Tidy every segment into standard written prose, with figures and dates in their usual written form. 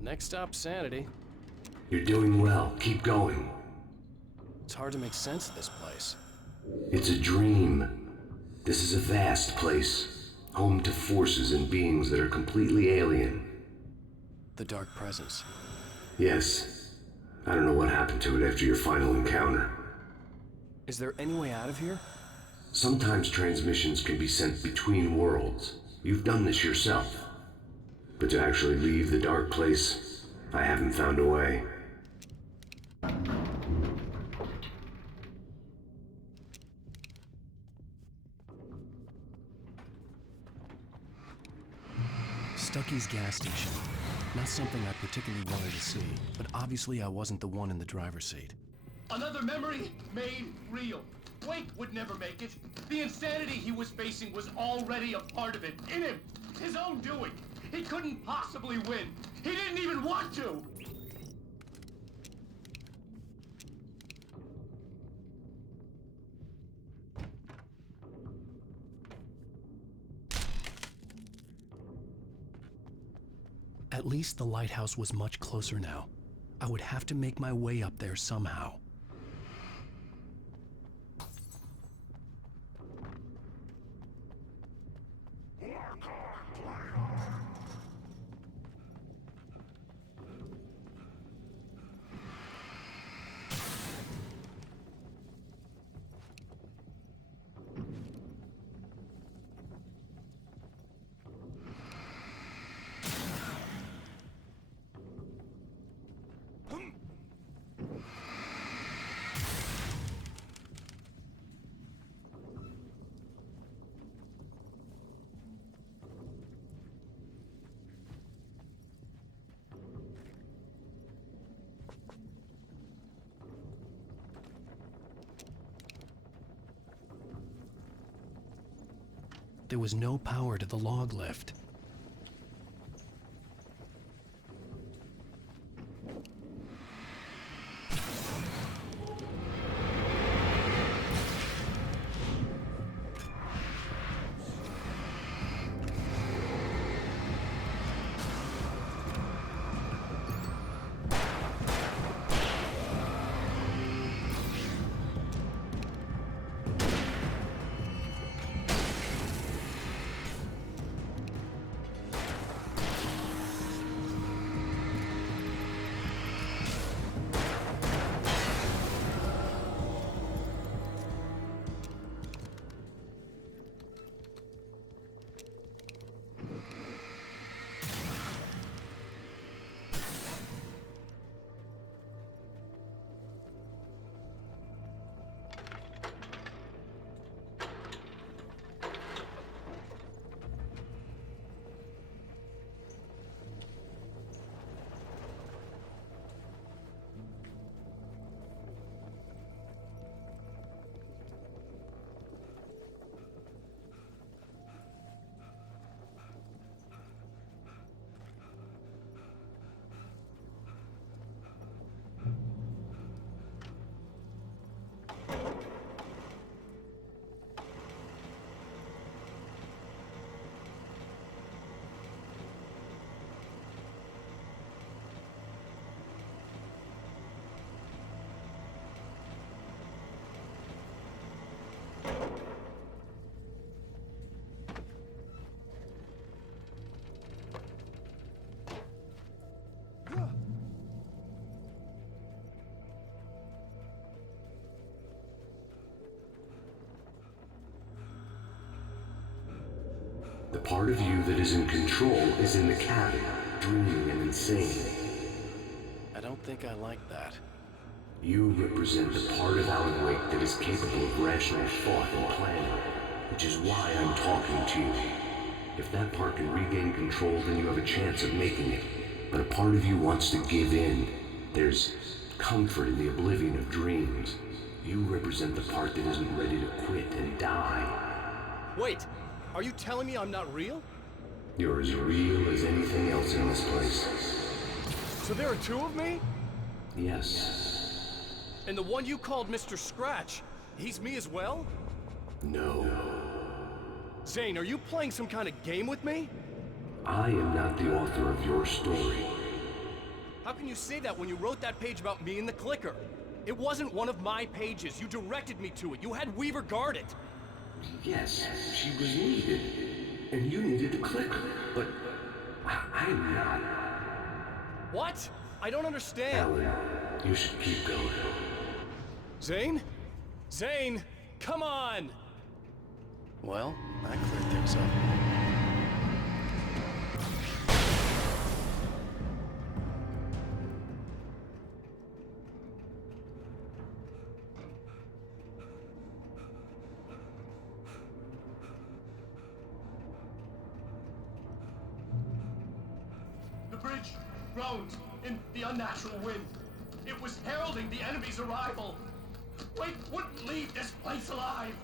Next stop, Sanity. You're doing well. Keep going. It's hard to make sense of this place. It's a dream. This is a vast place, home to forces and beings that are completely alien. The Dark Presence. Yes. I don't know what happened to it after your final encounter. Is there any way out of here? Sometimes transmissions can be sent between worlds. You've done this yourself. But to actually leave the dark place, I haven't found a way. Stucky's gas station. Not something I particularly wanted to see, but obviously I wasn't the one in the driver's seat. Another memory made real. Blake would never make it. The insanity he was facing was already a part of it, in him. His own doing. He couldn't possibly win. He didn't even want to. At least the lighthouse was much closer now. I would have to make my way up there somehow. There was no power to the log lift. The part of you that is in control is in the cabin, dreaming and insane. I don't think I like that. You represent the part of Alan Wake that is capable of rational thought and planning, which is why I'm talking to you. If that part can regain control, then you have a chance of making it. But a part of you wants to give in. There's comfort in the oblivion of dreams. You represent the part that isn't ready to quit and die. Wait, are you telling me I'm not real? You're as real as anything else in this place. So there are two of me? Yes. And the one you called Mr. Scratch, he's me as well? No. Zane, are you playing some kind of game with me? I am not the author of your story. How can you say that when you wrote that page about me in the clicker? It wasn't one of my pages. You directed me to it. You had Weaver guard it. Yes, she was needed. And you needed to click her. But I'm not. What? I don't understand. Alan, you should keep going. Zane? Zane! Come on! Well, that cleared things up. The bridge groaned in the unnatural wind. It was heralding the enemy's arrival. Wake wouldn't leave this place alive.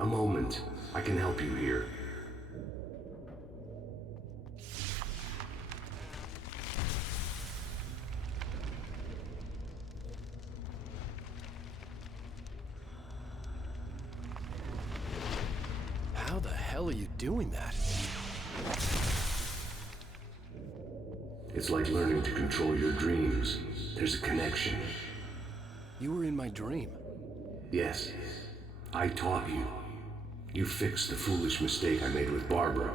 A moment. I can help you here. How the hell are you doing that? It's like learning to control your dreams. There's a connection. You were in my dream. Yes. I taught you. You fixed the foolish mistake I made with Barbara.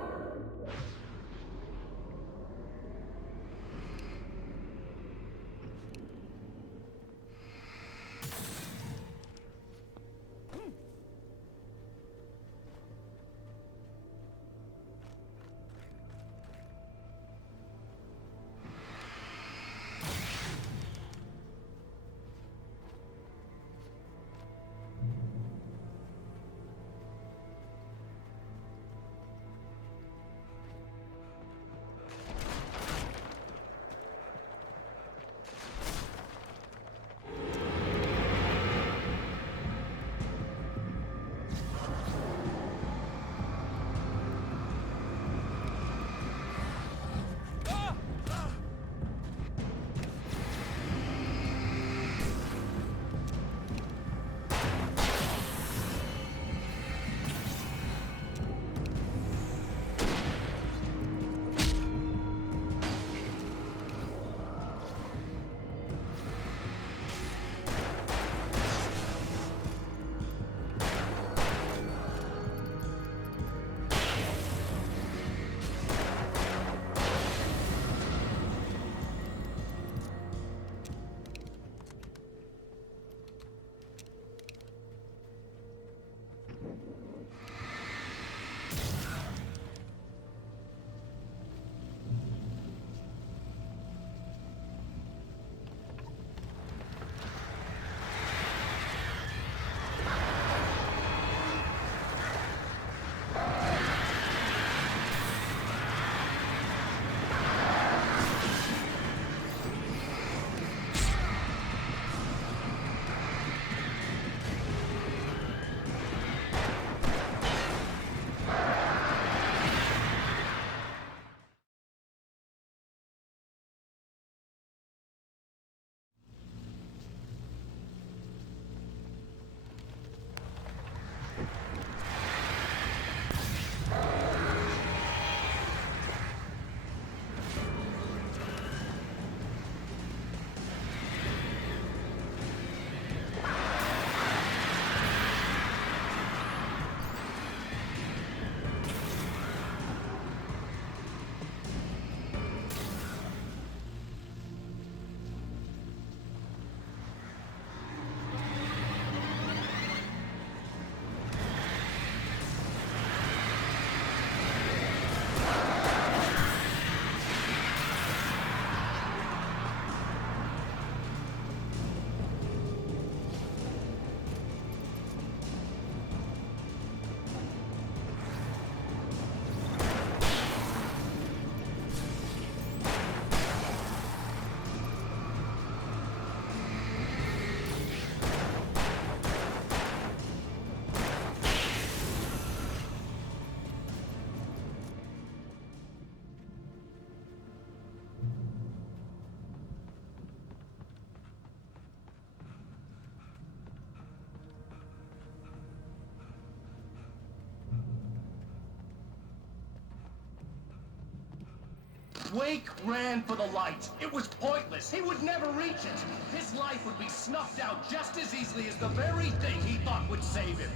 Wake ran for the light. It was pointless. He would never reach it. His life would be snuffed out just as easily as the very thing he thought would save him.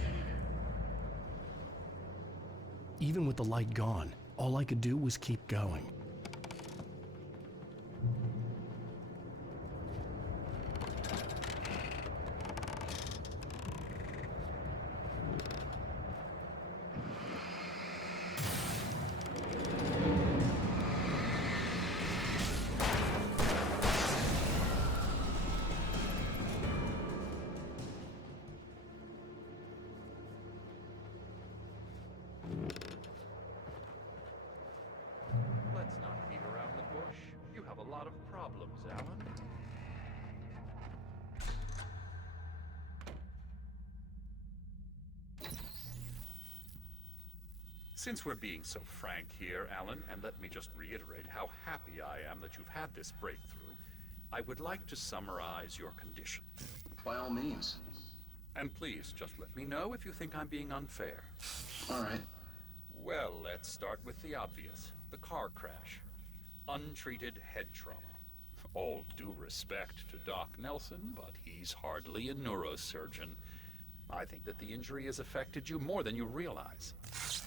Even with the light gone, all I could do was keep going. Let's not beat around the bush. You have a lot of problems, Alan. Since we're being so frank here, Alan, and let me just reiterate how happy I am that you've had this breakthrough, I would like to summarize your condition. By all means. And please, just let me know if you think I'm being unfair. All right. Well, let's start with the obvious. The car crash. Untreated head trauma. All due respect to Doc Nelson, but he's hardly a neurosurgeon. I think that the injury has affected you more than you realize.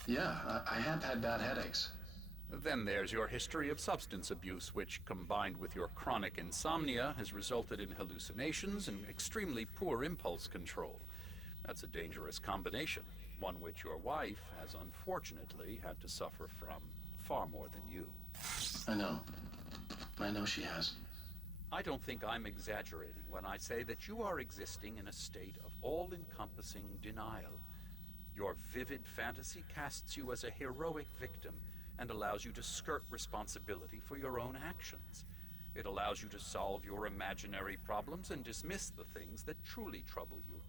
Yeah, I have had bad headaches. Then there's your history of substance abuse, which, combined with your chronic insomnia, has resulted in hallucinations and extremely poor impulse control. That's a dangerous combination, one which your wife has unfortunately had to suffer from far more than you. I know. I know she has. I don't think I'm exaggerating when I say that you are existing in a state of all-encompassing denial. Your vivid fantasy casts you as a heroic victim and allows you to skirt responsibility for your own actions. It allows you to solve your imaginary problems and dismiss the things that truly trouble you.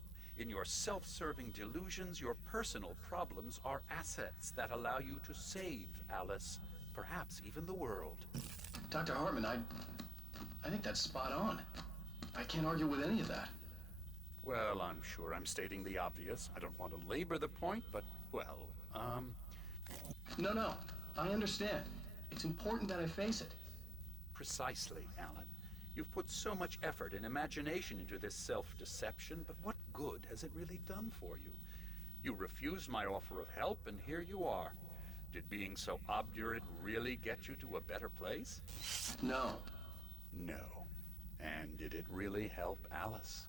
In your self-serving delusions, your personal problems are assets that allow you to save Alice, perhaps even the world. Dr. Hartman, I think that's spot on. I can't argue with any of that. Well, I'm sure I'm stating the obvious. I don't want to labor the point, but, well, No, I understand. It's important that I face it. Precisely, Alan. You've put so much effort and imagination into this self-deception, but what good has it really done for you? You refused my offer of help, and here you are. Did being so obdurate really get you to a better place? No. No. And did it really help Alice?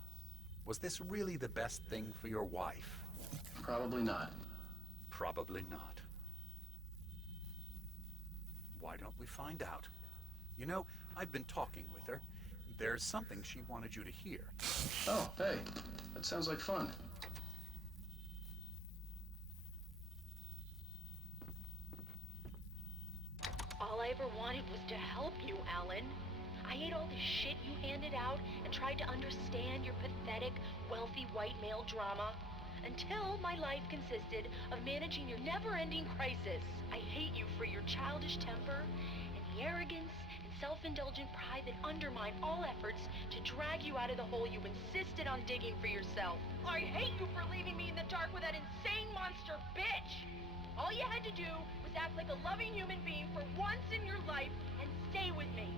Was this really the best thing for your wife? Probably not. Probably not. Why don't we find out? You know, I've been talking with her. There's something she wanted you to hear. Oh, hey. That sounds like fun. All I ever wanted was to help you, Alan. I ate all the shit you handed out and tried to understand your pathetic, wealthy white male drama until my life consisted of managing your never-ending crisis. I hate you for your childish temper and the arrogance and self-indulgent pride that undermine all efforts to drag you out of the hole you insisted on digging for yourself. I hate you for leaving me in the dark with that insane monster bitch! All you had to do was act like a loving human being for once in your life and stay with me.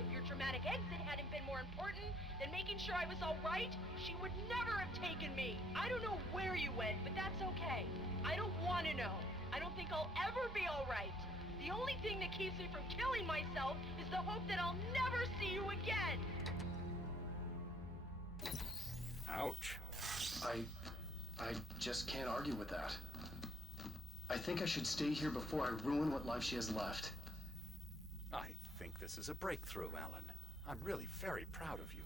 If your dramatic exit hadn't been more important than making sure I was all right, she would never have taken me. I don't know where you went, but that's okay. I don't want to know. I don't think I'll ever be all right. The only thing that keeps me from killing myself is the hope that I'll never see you again. Ouch. I just can't argue with that. I think I should stay here before I ruin what life she has left. I think this is a breakthrough, Alan. I'm really very proud of you.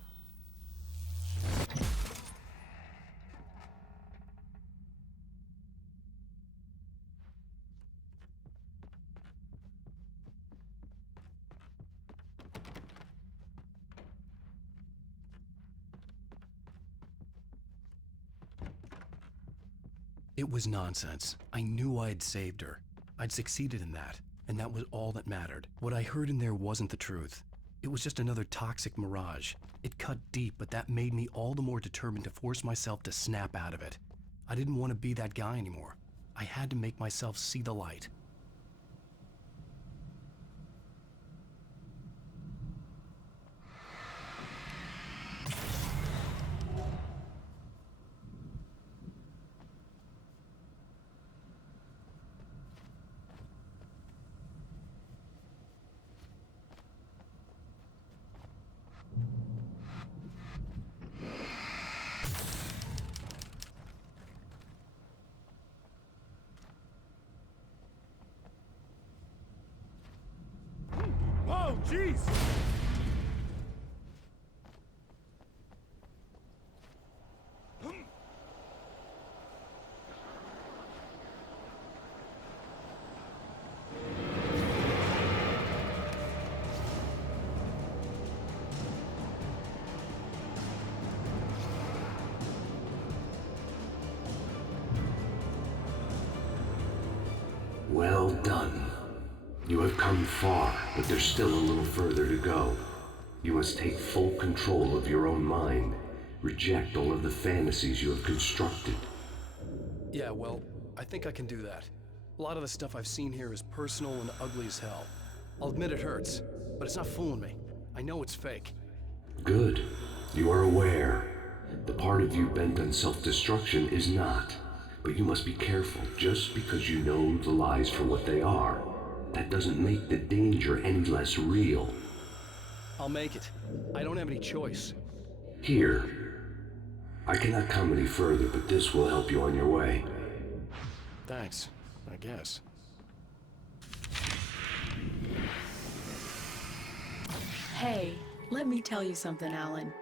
It was nonsense. I knew I'd saved her. I'd succeeded in that, and that was all that mattered. What I heard in there wasn't the truth. It was just another toxic mirage. It cut deep, but that made me all the more determined to force myself to snap out of it. I didn't want to be that guy anymore. I had to make myself see the light. Well done. You have come far, but there's still a little further to go. You must take full control of your own mind. Reject all of the fantasies you have constructed. Yeah, well, I think I can do that. A lot of the stuff I've seen here is personal and ugly as hell. I'll admit it hurts, but it's not fooling me. I know it's fake. Good. You are aware. The part of you bent on self-destruction is not. But you must be careful. Just because you know the lies for what they are, that doesn't make the danger any less real. I'll make it. I don't have any choice. Here. I cannot come any further, but this will help you on your way. Thanks, I guess. Hey, let me tell you something, Alan.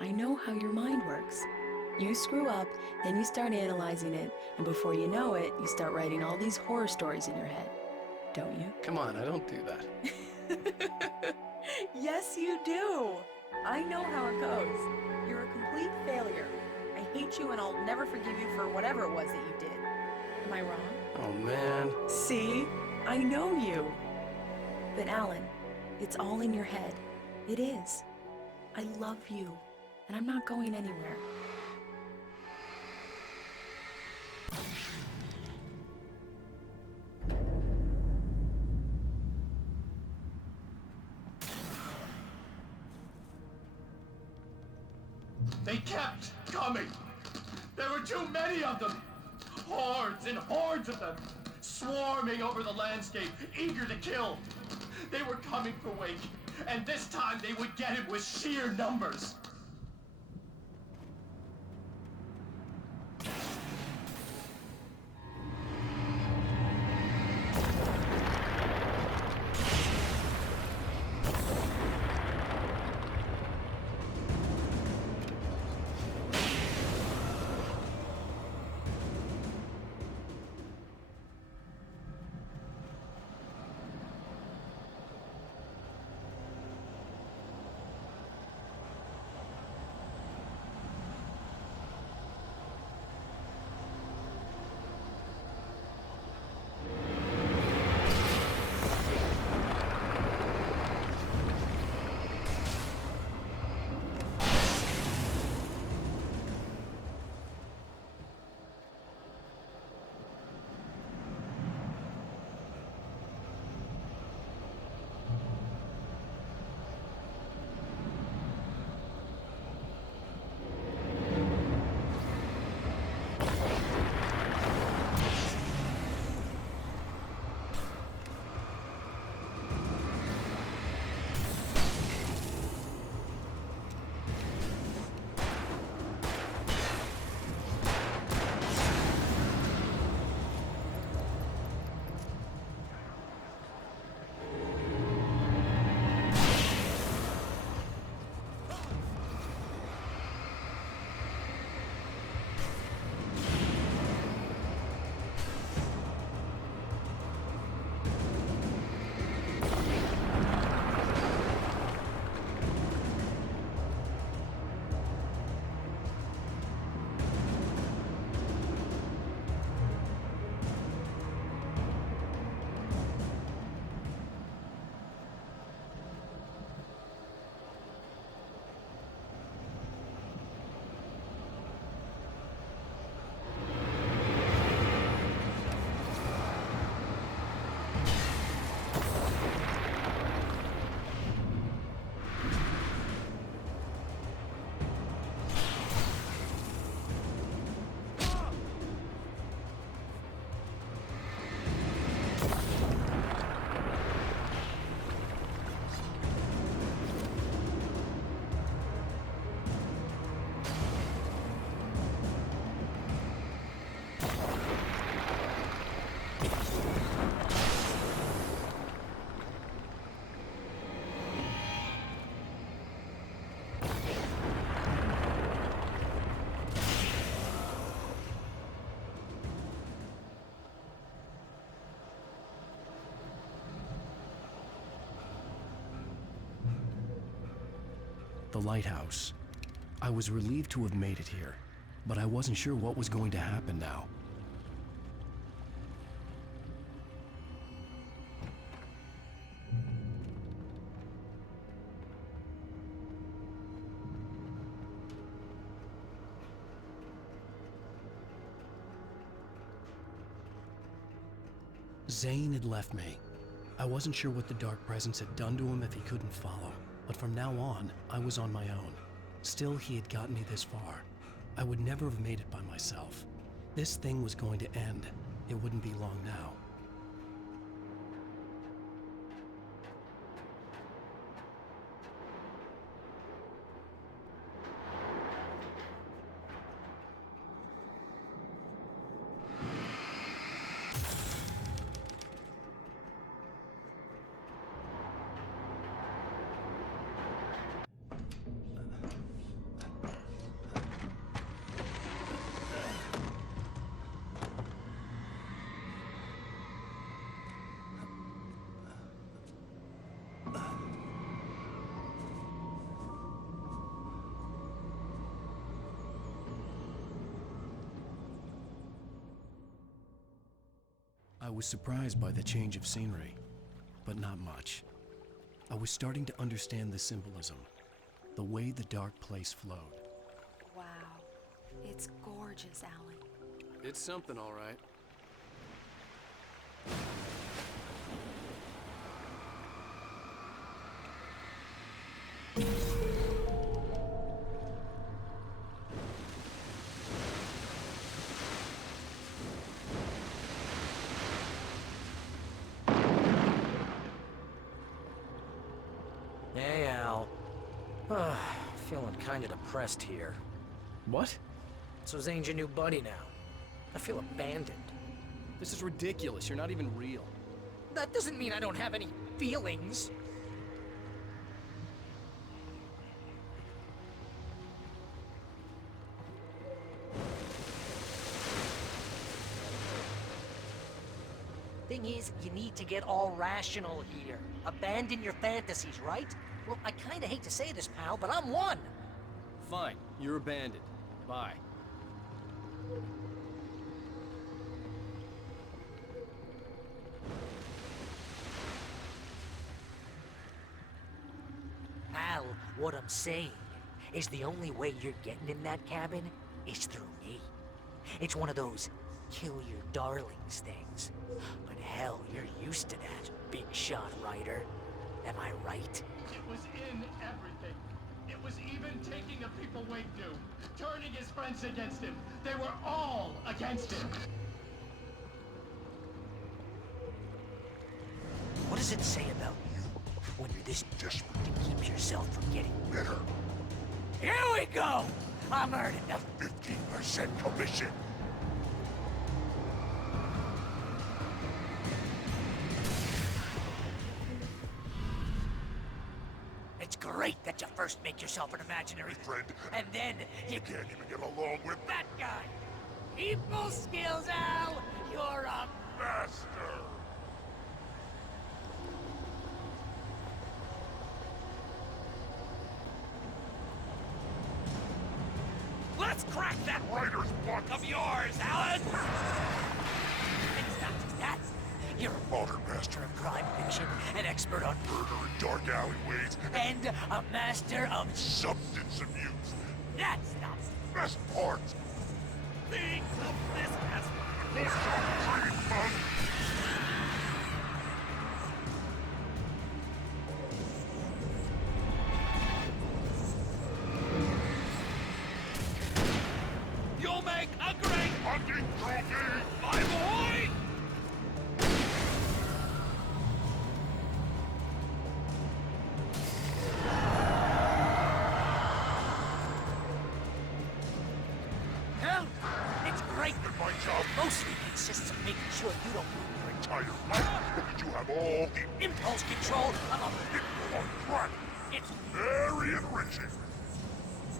I know how your mind works. You screw up, then you start analyzing it, and before you know it, you start writing all these horror stories in your head. Don't you? Come on, I don't do that. Yes, you do. I know how it goes. You're a complete failure. I hate you and I'll never forgive you for whatever it was that you did. Am I wrong? Oh, man. See? I know you. But Alan, it's all in your head. It is. I love you, and I'm not going anywhere. They kept coming. There were too many of them. Hordes and hordes of them, swarming over the landscape, eager to kill. They were coming for Wake, and this time they would get him with sheer numbers. The lighthouse. I was relieved to have made it here, but I wasn't sure what was going to happen now. Zane had left me. I wasn't sure what the Dark Presence had done to him if he couldn't follow, but from now on, I was on my own. Still, he had gotten me this far. I would never have made it by myself. This thing was going to end. It wouldn't be long now. I was surprised by the change of scenery, but not much. I was starting to understand the symbolism, the way the dark place flowed. Wow. It's gorgeous, Alan. It's something, all right. Hey, Al. Feeling kinda depressed here. What? So Zane's your new buddy now. I feel abandoned. This is ridiculous. You're not even real. That doesn't mean I don't have any feelings. Thing is, you need to get all rational here. Abandon your fantasies, right? Well, I kinda hate to say this, pal, but I'm one. Fine. You're abandoned. Bye. Al, what I'm saying is the only way you're getting in that cabin is through me. It's one of those kill your darlings things. But hell, you're used to that, big shot writer. Am I right? It was in everything. It was even taking a people Wade knew, turning his friends against him. They were all against him. What does it say about you when you're this desperate to keep yourself from getting better? Here we go! I'm earning the 15% commission. It's great that you first make yourself an imaginary friend, and then you can't even get along with that guy. People skills, Al! You're a master! Let's crack that writer's block of yours, Alan! And it's not just that. You're a modern master of crime fiction, an expert on murder in dark alleyways, and a master of substance abuse. That's not the best part. Think of this as push your dream, You'll make a great hunting trophy, my boy! Hell, it's great that my job mostly consists of making sure you don't ruin your entire life, but that you have all the impulse control of a pitbull on crack. It's very enriching.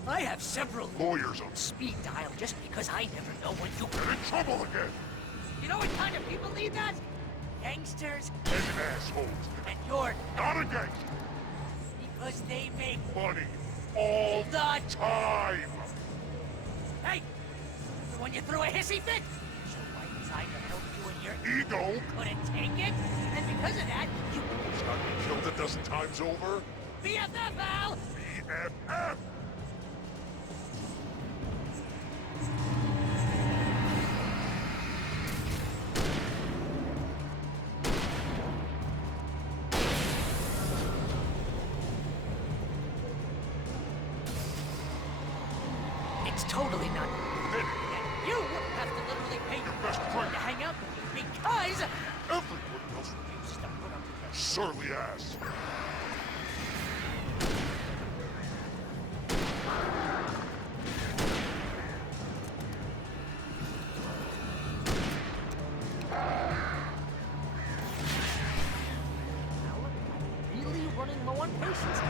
I have several lawyers on speed dial just because I never know when you'll get in trouble again. You know what kind of people need that? Gangsters and assholes. And you're not a gangster. Because they make money all the time. Hey, when you threw a hissy fit, so I decided to help you and your ego couldn't take it, and because of that, you almost got me killed a dozen times over. BFF, Al! BFF! certainly has. Really running low on patience.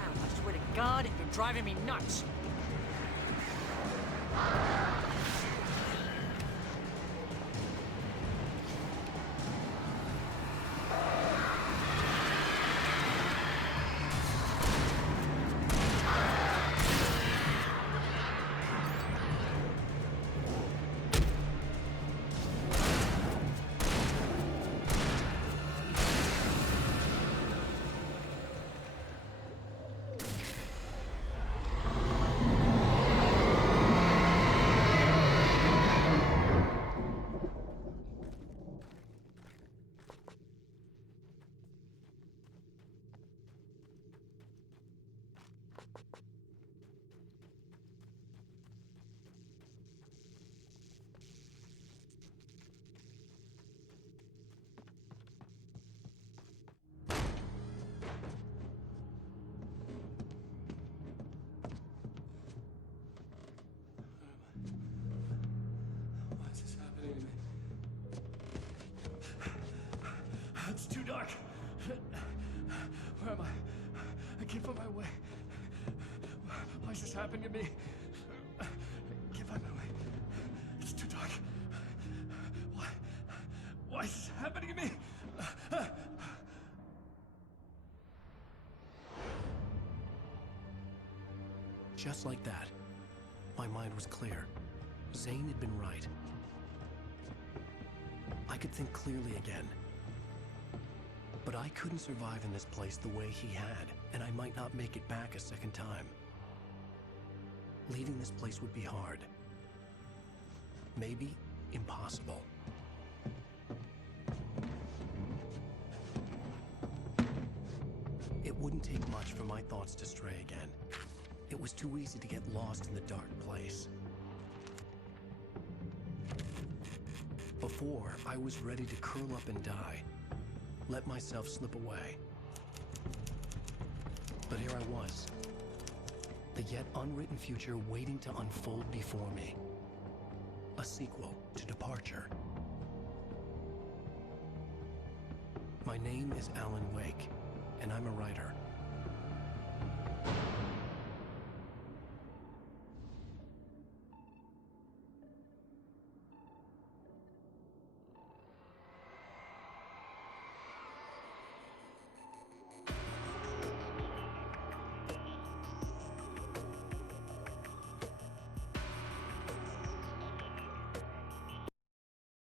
I swear to God, you're driving me nuts. Why is this happening to me? It's too dark. Where am I? I can't find my way. Why is this happening to me? I can't find my way. It's too dark. Why is this happening to me? Just like that, my mind was clear. Zane had been right. I could think clearly again. But I couldn't survive in this place the way he had, and I might not make it back a second time. Leaving this place would be hard. Maybe impossible. It wouldn't take much for my thoughts to stray again. It was too easy to get lost in the dark place. Before, I was ready to curl up and die. Let myself slip away. But here I was. The yet unwritten future waiting to unfold before me. A sequel to Departure. My name is Alan Wake, and I'm a writer.